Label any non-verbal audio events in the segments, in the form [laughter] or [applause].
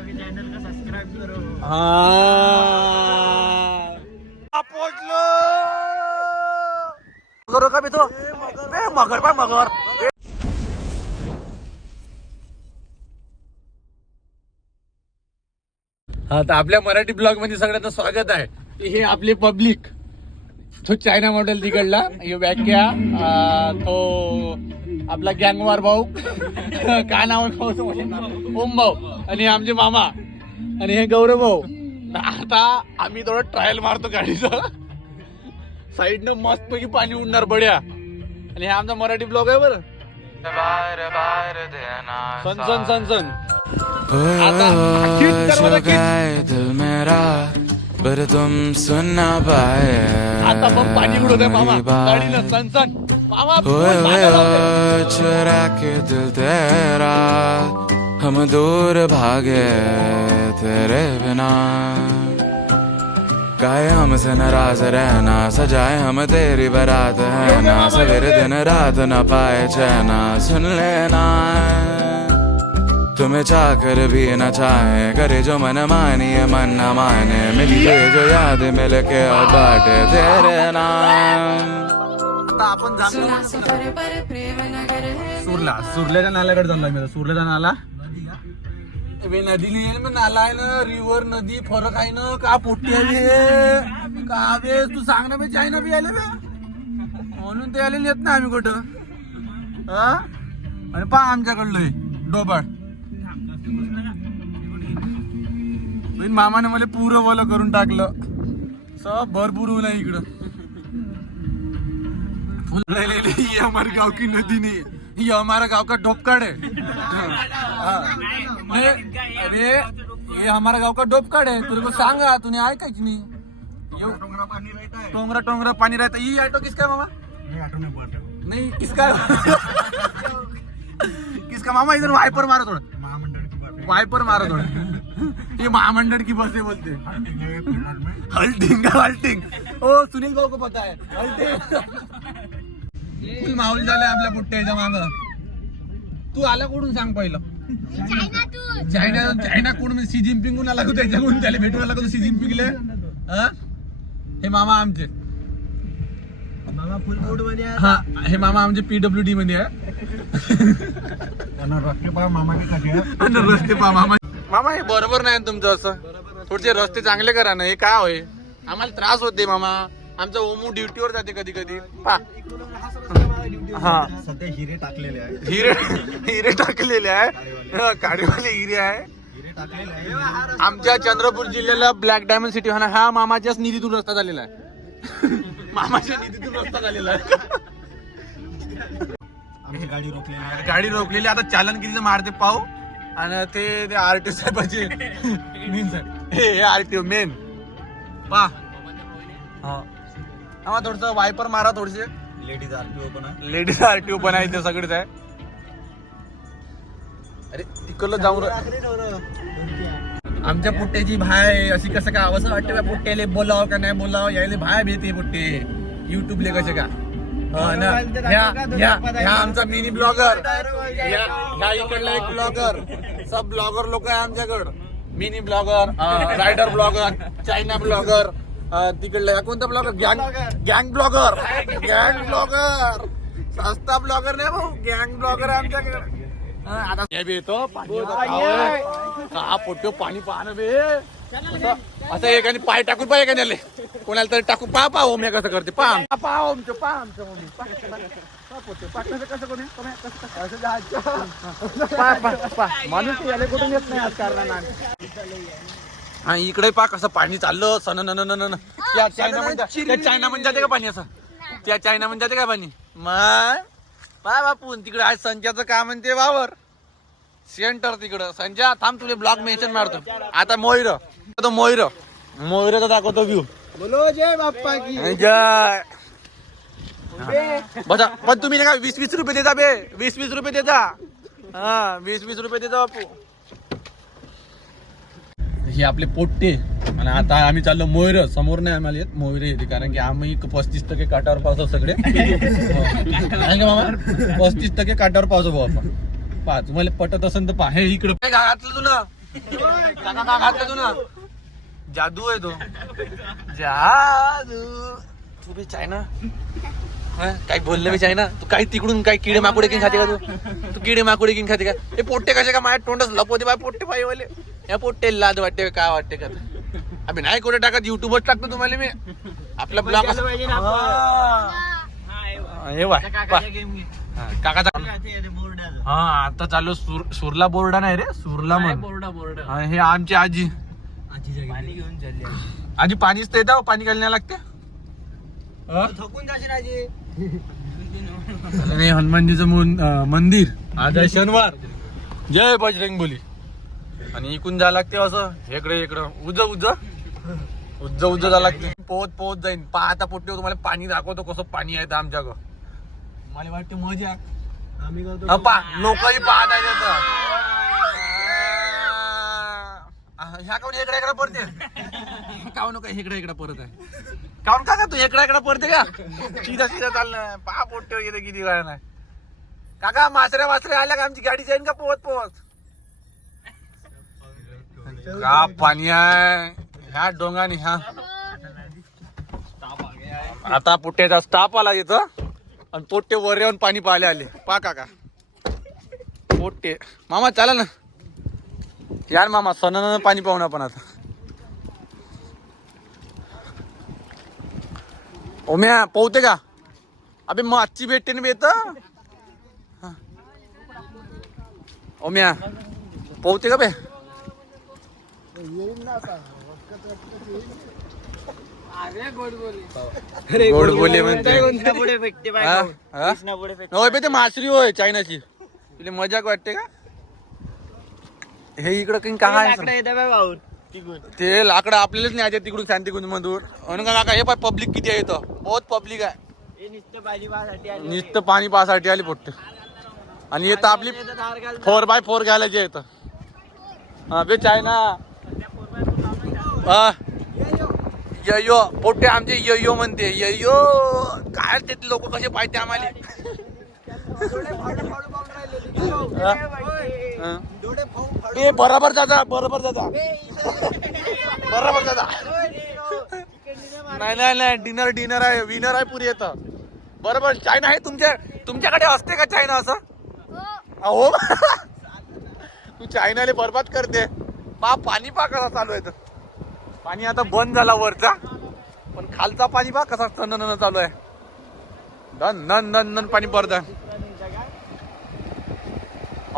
हा. पोचलो मगर का तो मगर. मगर हा तर आपल्या मराठी ब्लॉगमध्ये सगळ्यांचं स्वागत आहे. हे आपले पब्लिक तो चायना मॉडेल तिकडला. हे व्याख्या तो आपला गँगवार भाऊ. काय नाव? ओम भाऊ. आणि आमचे मामा. आणि हे गौरव भाऊ. आता आम्ही थोडं ट्रायल मारतो गाडीचं. साईडनं मस्त पैकी पाणी उडणार बड्या आणि हे आमचा मराठी ब्लॉग आहे बरं. सन सन सन सन आता मग पाणी उडवत आहे मामा। गाडीनं सन सन चुरा के दिल तेरा हम दूर भागे तेरे बिना। काहे हमसे नाराज़ रहना सजाए हम तेरी बरात है ना। सवेरे दिन रात न पाए चैना सुन लेना। तुम्हें चाहकर भी न चाहे करे जो मन मानिए मन न माने। मिली जो याद मिल के बाटे तेरे नाम। आता आपण है सुरला सुरल्याच्या नाल्याकडे चाललो मी आता. सुरल्याचा नाला? नदी नाही ना नाला आहे ना रिव्हर नदी फरक आहे ना का पोटी आहे? का बे तू सांग ना बे चायना बी आले बे म्हणून ते आले येत ना आम्ही कुठं? हा आणि पहा आमच्याकडलं हे, डोबाळ. बिन मामाने मला पुरं बोल करून टाकलं. सब भरपूर ऊन आहे इकडं. फुललेली ही हमारी गाव की नदी नहीं है। ये हमारा गाव का डोपकाड़ है। हाँ. अरे ये हमारा गाव का डोपकाड़ है। तुझे को सांगा तूने ऐकायची नाही? ये- टोंगरा टोंगरा पानी रहता ये ऑटो किसका है मामा? नहीं किसका किसका मामा? इधर वाइपर मारो थोड़ा। वाइपर मारो थोड़ा। ये महामंडल की बस है बोलते। हल्टिंग हल्टिंग ओ सुनील भाऊ को पता है। हल्टिंग फुल माहोल झालाय आपल्या पुट्ट्याच्या माग. तू आला कुठून सांग पहिलं? चायना चायना कुठून सी जिनपिंगून आला का त्याच्याकडून त्याला भेटून आला का सी जिनपिंगले हा? हे मामा आमचे. मामा फुल मूडमध्ये आहे. हा हे मामा आमचे पीडब्ल्यू डी मध्ये रस्ते पहा मामा रस्ते पहा मामा. मामा हे बरोबर नाही तुमचं असं. थोडसे रस्ते चांगले करा ना. हे काय होय आम्हाला त्रास होते मामा. आमचा ओमू ड्युटीवर जाते कधी कधी पा हा. सध्या हिरे टाकलेले आहे हिरे हिरे टाकलेले आहे काळेवाले. हिरे आहे हिरे टाकलेले आहे आमच्या चंद्रपूर जिल्ह्याला ब्लॅक डायमंड सिटी हा हा मामाच्याच निधीतून रस्ता झालेला आहे. [laughs] मामाच्या निधीतून रस्ता झालेला आहे. आमची गाडी रोखलेली आहे. गाडी रोखलेली आता चालनगिरीचं मारते पाहू. आणि ते आरटीओ साहेबाचे मेन हे आरटीओ मेन पा हा. थोडस वायपर मारा थोडसे. लेडीज आरटीओ पण आहे. लेडीज आरटीओ पण आहे ते सगळेच आहे. अरे तिकडलं जाऊन आमच्या पुट्ट्याची भाय अशी कसं का असं वाटतं का पुट्ट्याले? बोलाव का नाही बोलाव? यायले भाय भेटते पुट्टे. युट्यूबले कसे का? हो ह्या ह्या आमचा मिनी ब्लॉगर ह्या ह्या इकडला एक ब्लॉगर सब ब्लॉगर लोक आहे आमच्याकडं. Mini blogger rider blogger China blogger तिकडला या कोणता ब्लॉगर? गँग गँग ब्लॉगर. गँग ब्लॉगर. सस्ता ब्लॉगर नाही भाऊ गँग ब्लॉगर आमच्याकडे. हा, आता हे येतो? का पोट्यो पाणी पाहणं बे? असं- एकाने पाय टाकून पाय एकाने कोणाला तरी टाकून पहा पहा ओम्या कसं करते. पहा पहा ओमचं पहा आमचं ओमी कोणी. माणूस याले कुठून येत नाही आज कारणानं हा इकडे पा कसं पाणी चाललं. सन न न न न त्या चायना म्हणजे त्या चायना म्हणजे जाते का पाणी असं? त्या चायना म्हणजे जाते का पाणी? मग? पाय बापू तिकडे आज संचाचं काम म्हणते वावर. सेंटर तिकडं. संजय थांब तुले ब्लॉक मेन्शन मारतो. आता मोयर. तो मोयर. मोयरचा दाखवतो व्ह्यू बोलो जय बाप्पा की जय. बसा. पण तुम्ही नाही का वीस वीस रुपये देता बे? वीस वीस रुपये देता. हा वीस वीस रुपये देता बापू. हे आपले पोट्टे. आणि आता आम्ही चाललो मोयर. समोर नाही आम्हाला येत मोयरे येते कारण की आम्ही पस्तीस टक्के काटावर पावसा सगळे. हो. आहे का मामा? पस्तीस टक्के काटावर पावसा भाऊ आपण. पहा तुम्हाला पटत असेल तर पहा. हे इकडे. काय घातलं तुला काका का घातला तू ना. जादू आहे तो. जादू. तू बी चायना काही बोललं मी चायना तू काही तिकडून काही किडे माकुडे किन खाते का तू? तू किडे माकुडे किन खाते का? हे पोट्टे कसे का माझ्या तोंडच लपवते बाय पोट्टे पाय वाले या पोट्टे लाज वाटते काय वाटते का अभि नाही कुठे टाकत युट्यूबच टाकतो तुम्हाला मी. आपला ब्लॉग हे. वा काकाचा हा आता चालू सूर सुरला बोर्डा नाही रे सुरला म्हण. हा, हे आमची आजी. पाणी घेऊन चालली आजी पाणीच देता हो, पाणी घालण्या लागते? थकून जाशील आजी. हनुमानजीचं मंदिर. आज आहे शनिवार. जय बजरंग बोली. आणि इकून जायला लागते असं. इकडे इकडं उज उज. उज्ज उज्ज जायला लागते. पोहत पोहत जाईन. पाहता पोट्टे तुम्हाला पाणी दाखवतो कसं पाणी आहे आमच्या ग. मला वाटते मजा हा, लोकही पाहत आहे ह्या काऊन इकडे इकडे पडते काऊन काय इकडे इकडे परत आहे काऊन का तू इकडे इकडे पडते का? सीधा सीधा चाललं पहा पोट्टे वगैरे किती वेळा नाही. काका मासऱ्या वासऱ्या आल्या का आमची गाडी जाईन का पोहत पोहत? का पाणी आहे? ह्या डोंगाने ह्या. आता पुट्ट्याचा स्टाफ आला इथं आणि पोट्टे वर येऊन पाणी पाहिले आले. पा काका. पोट्टे. मामा चला ना. यार मामा सणानं पाणी पाहून आपण आता. ओम्या पोहते का? अबे मग आजची भेटते ना बेत ओम्या पोहते का बे? गोड बोले म्हणते. पुढे होय बे ते मासरी होय चायनाची. तुला मजाक वाटते का? हे इकडं काही काय लाकडं ते लाकडं आपल्यालाच नाही आहेत तिकडून शांतिकुंज मधून म्हणून का काका हे पाय पब्लिक किती आहे इथं? बहुत पब्लिक आहे. हे नुसतं पाणी पासाठी आली पोट्टे आणि येतं आपली. फोर बाय फोर घ्यायला जे येतं हा बे चायना. हा. ययो पोट्टे आमचे ययो म्हणते. ययो काय ते लोक कसे पाहिजे आम्हाला? हा? बरोबर दादा बरोबर दादा. बरोबर दादा. नाही नाही नाही डिनर डिनर आहे विनर आहे पुरी येतं बरोबर चायना आहे तुमच्या तुमच्याकडे असते का चायना असं? अहो. तू चायनाले बरबाद करते. पा पाणी पा कसा चालू आहे तर. पाणी आता बंद झाला वरचा पण खालचा पाणी पा कसा नन चालू आहे. धन नन नन नन पाणी पडत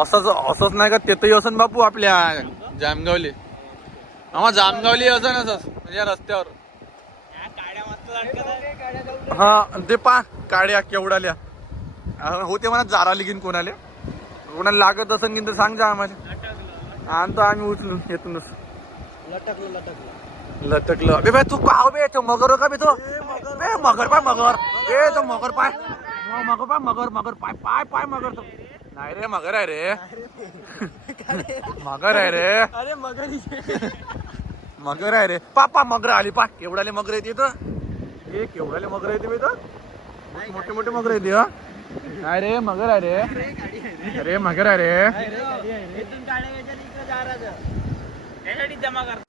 असंच असंच नाही का तेथही असन बापू आपल्या जामगावली. आम्हा जामगावली असं असंच म्हणजे रस्त्यावर. काड्या मस्त हा ते पा काड्या केवडाल्या होते म्हणा जारा लिगीन कोणाले. कोणाला लागत असं की तर सांग जा आम्हाला. आणतो आम्ही उचलून येतूनच लटकलो. लटकलो लटकलं अबे बाय तू पाव बे तो मगर का बे तो? बे मगर पाय मगर. ए तो मगर पाय. हो, मगर पाय मगर मगर पाय पाय पाय मगर तो. नाही रे मगर आहे रे. [laughs] मगर आहे रे. अरे मगर मगर आहे रे. पापा मगर आली. पा केवढाले मगर येते तर हे केवढाले मगर येते बे तर मोठे मोठे मगर येते हा. नाही रे मगर आहे रे. अरे मगर आहे रे.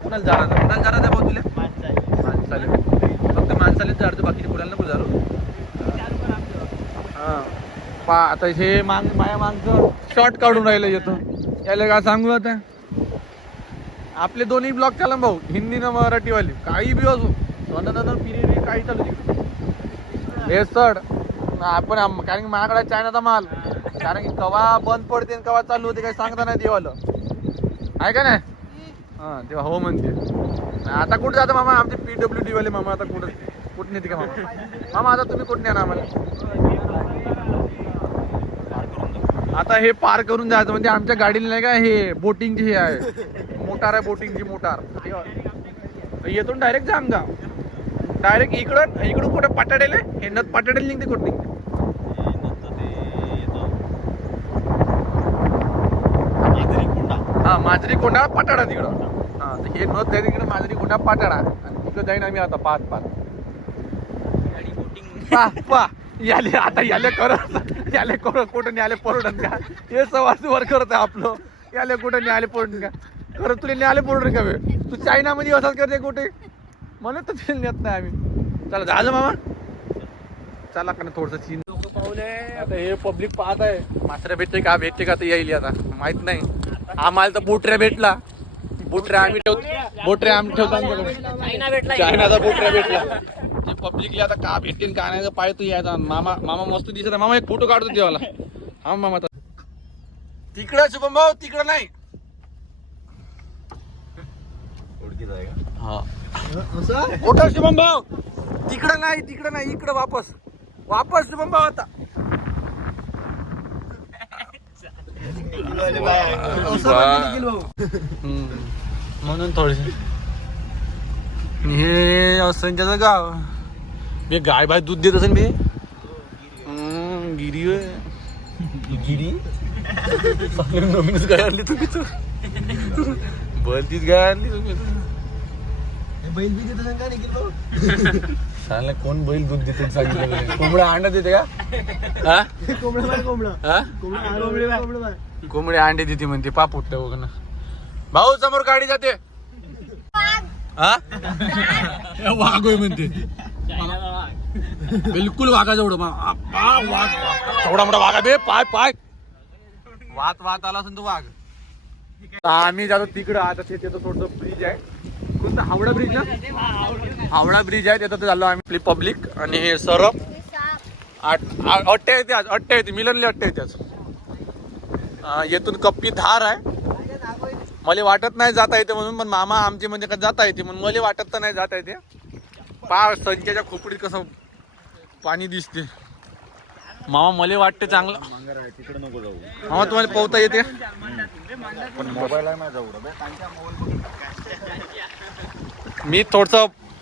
कुणाला जारा कुणाला भाऊ तुला? आहे. माणसाले. फक्त माणसालेच जाडतो बाकी कुणाला नको आमचं. हा. पा आता हे मांग माया मागचं शॉर्ट काढून राहिलं येतो याला काय सांगू आता? आपले दोन्ही ब्लॉक चाला भाऊ हिंदी ना मराठीवाली. काही बी असो. नंतर काही चालू हे चढ आपण कारण की माझ्याकडे चायनाचा माल. कारण की कवा बंद पडते आणि कवा चालू होते काही सांगता नाही देवाला. आहे का नाही? हा तेव्हा हो म्हणते. आता कुठं जातं मामा? आमचे पी डब्ल्यू डी वाले मामा आता कुठं कुठं नेते का मामा? मामा आता तुम्ही कुठं नेणार आम्हाला? आता हे पार करून जायचं म्हणजे आमच्या गाडीला नाही का हे बोटिंगची हे आहे. मोटार आहे बोटिंगची मोटार. येथून डायरेक्ट जामगाव. डायरेक्ट इकडं इकडून कुठं पाटाडेले? हे नत पाटाडेल निघते कुठं निघते? हा माजरी कोंडा पाटाडा तिकडं. हा तर हे नत जाईल तिकडे माजरी कोंडा पाटाडा. आणि तिकडं जाईन आम्ही आता पाच पाच. पा. याले आता याले करत याले करत कुठं न्याले पडून का? हे सवास वर करत आहे आपलं. याले कुठं न्याले पडून का? खरं तुला आले बोर्डर का वेळ तू चायना मध्ये असंच करते कुठे? म्हणून तर तुला नेत नाही आम्ही. चला झालं मामा. चला का थोडस सीन लोक पाहुले. आता हे पब्लिक पाहत आहे. मासऱ्या भेटते का? भेटते का? तर येईल आता. माहीत नाही. आम्हाला तर बोटऱ्या भेटला. बोटऱ्या आम्ही ठेवतो बोटऱ्या आम्ही ठेवतो चायनाचा बोटऱ्या भेटला. ते पब्लिकली आता का भेटतील का नाही पाय तू यायचा. मामा मामा मस्त दिसत. मामा एक फोटो काढतो देवाला हा मामा तिकडं शुभम भाऊ तिकडं नाही. हा. कुठं शुभम भाऊ? तिकडं नाही तिकडं नाही इकडं वापस. वापस शुभम भाऊ आता. म्हणून थोडेसे हे संजयचं गाव बे गाय बाय दूध देत असेल बे गिरी. गिरी नवीनच गाय आणली तुम्ही तर बलतीच गाय आणली तुम्ही तर. सांगलं कोण बैल दूध देते सांगितलं. कोंबडा अंडा देते का हा? हा? कोंबडी अंडे देते म्हणते पाप उठते वगैरे भाऊ समोर गाडी जाते हा? वाघ होय म्हणते. बिलकुल वाघा जेवढं. केवढा मोठा वाघा बे पाय पाय. वात वात आला असेल तो वाघ. आम्ही जातो तिकडं. आता तिथे तो थोडस ब्रिज आहे. कोणता? हावडा ब्रिज ना? हावडा ब्रिज आहे. तिथं झालो आम्ही पब्लिक आणि हे सरप आठ आ- अट्टे येते आज अट्टे येते मिलनले अट्टे येते आज येथून कप्पी धार आहे. मला वाटत नाही जाता येते म्हणून पण मामा आमचे म्हणजे का जाता येते म्हणून मला वाटत तर नाही जाता येते. पा संख्याच्या खोपडीत कसं पाणी दिसते. मामा मला वाटते चांगलं. मामा तुम्हाला पोहता येते? मोबाईल आहे माझा एवढा बे. मी थोडस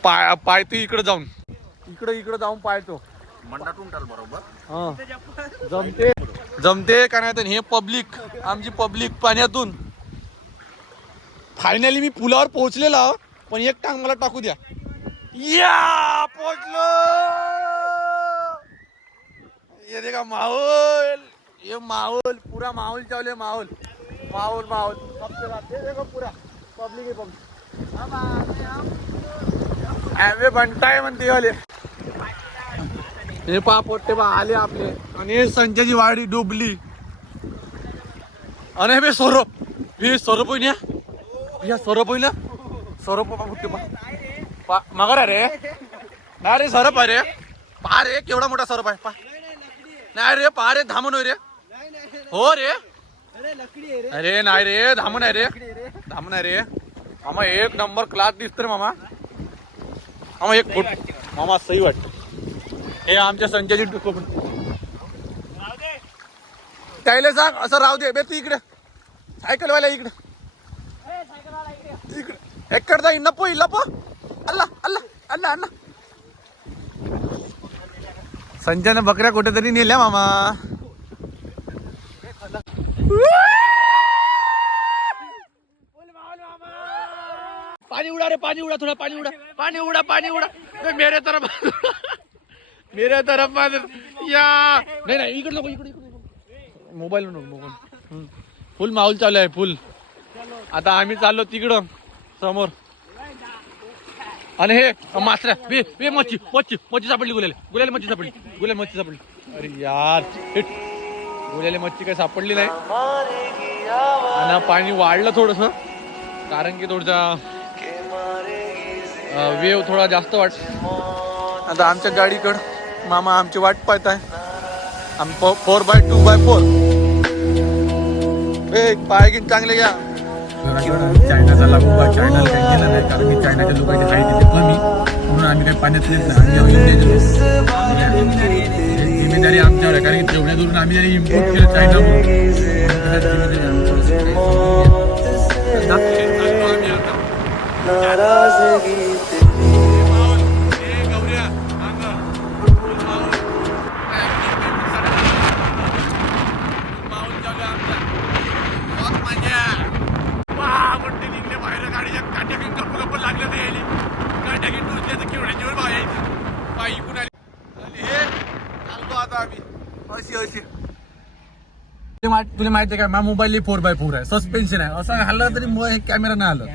पाय पायतो इकडे जाऊन. इकडे इकडे जाऊन पायतो मंडातून टाल बरोबर. हा. जमते. जमते का नाही तर हे पब्लिक आमची पब्लिक पाण्यातून. फायनली मी पुलावर पोहोचलेला आहो, पण एक टांग मला टाकू द्या. या पोहोचलो. ये देखा माहोल. ये माहोल पूरा माहोल चावले माहोल. माहोल माहोल. सबसे देखो पूरा. पब्लिक ही पब्लिक ॲवे बनताय म्हणते वाले. हे पा पोट्टे पा आले आपले. आणि हे संजयची वाडी डुबली. आणि बे सौरभ. हे सौरभ होईन या. या सौरभ होईन सौरभ पा. पा. मगर अरे नाही रे सौरभ आहे रे. पा रे केवढा मोठा सौरभ आहे. पा. नाही रे पा रे धामण होय रे. हो रे. अरे नाही रे धामण आहे रे. धामण आहे रे. मामा एक नंबर क्लास दिसतो रे मामा. मामा एक फुट. मामा सही वाटतं हे आमच्या संजयची डुकं त्याला सांग असं राहू दे. बे तू इकडे. सायकलवाला इकडे. ఎక్కడదా ఇన్నపో ఇల్లపో ना पो इल्ला पो. अल्ला अल्ला अल्ला अल्ला. संजयनं बकऱ्या कुठेतरी नेल्या मामा. पाणी उडा रे पाणी उडा थोडा पाणी उडा. पाणी उडा पाणी उडा. मेरे तरफ मेरे तरफ या. नाही नाही इकडे नको इकडे इकडे मोबाईल नको मोबाईल. फुल माहोल चालू आहे फुल. आता आम्ही चाललो तिकडं. समोर. आणि हे मासऱ्या बे बे मच्छी मच्छी मच्छी सापडली गुल्याला गुल्याला मच्छी सापडली गुल्याला मच्छी सापडली. अरे यार हिट. गुल्याला मच्छी काही सापडली नाही. आणि पाणी वाढलं थोडस. कारण की थोडसा वेव थोडा जास्त वाट. आता आमच्या गाडीकडं मामा आमची वाट पाहत आहे आम्ही four by two by four ए पाय घेऊन चांगले घ्या. चायनाचा लागू बा चायनाला काही केलं नाही कारण की चायनाच्या लोकांची हाईट तिथे कमी. म्हणून आम्ही काही पाण्यात येत नाही आम्ही जिम्मेदारी आमच्यावर आहे कारण की तेवढ्या दुरून आम्ही जरी इम्पोर्ट केलं तुला माहिती आहे का? माझ्या मोबाईल फोर बाय फोर आहे. सस्पेन्शन आहे. असं हल्लं तरी कॅमेरा नाही आलं.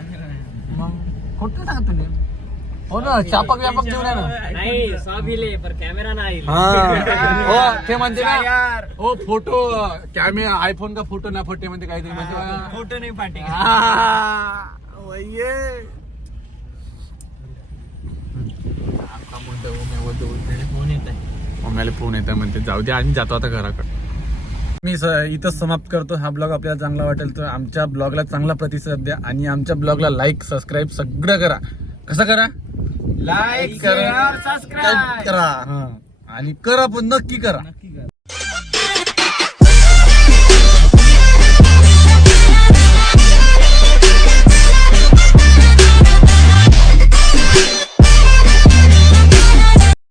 मग सांग तुम्ही हो ना चापक व्यापक ठेवून आहे. ना [laughs] हो, ते म्हणते ना हो फोटो कॅमेरा आयफोन का फोटो ना फोटो म्हणते काहीतरी. म्हणजे फोटो नाही पाठी फोन येत आहे. ओम्याला फोन येतात म्हणते जाऊ दे आणि जातो आता घराकडे. मी इथंच समाप्त करतो. हा ब्लॉग आपल्याला चांगला वाटेल तर आमच्या ब्लॉगला चांगला प्रतिसाद द्या आणि आमच्या ब्लॉगला लाईक सबस्क्राईब सगळं करा. कसं करा? लाईक करा. सबस्क्राईब करा. आणि करा पण नक्की करा.